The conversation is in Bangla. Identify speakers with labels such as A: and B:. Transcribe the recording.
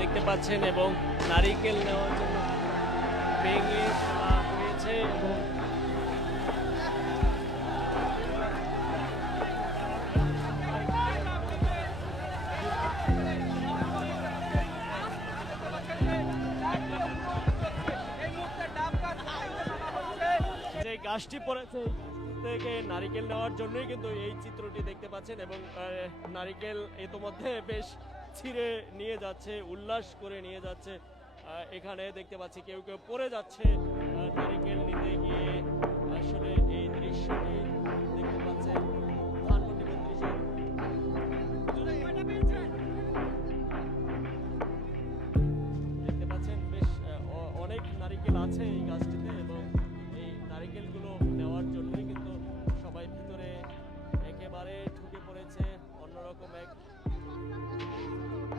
A: দেখতে পাচ্ছেন এবং নারিকেল নেওয়ার জন্য ভেঙে ফেলা হয়েছে। এবং গাছটি পড়েছে থেকে নারিকেল নেওয়ার জন্যই কিন্তু এই চিত্রটি দেখতে পাচ্ছেন এবং নারিকেল ইতোমধ্যে বেশ ছিঁড়ে নিয়ে যাচ্ছে, উল্লাস করে নিয়ে যাচ্ছে। এখানে দেখতে পাচ্ছি কেউ কেউ পড়ে যাচ্ছে। নারিকেল নিতে গিয়ে আসলে এই দৃশ্যটি দেখতে পাচ্ছেন। দেখতে পাচ্ছেন বেশ অনেক নারিকেল আছে এই গাছটিতে।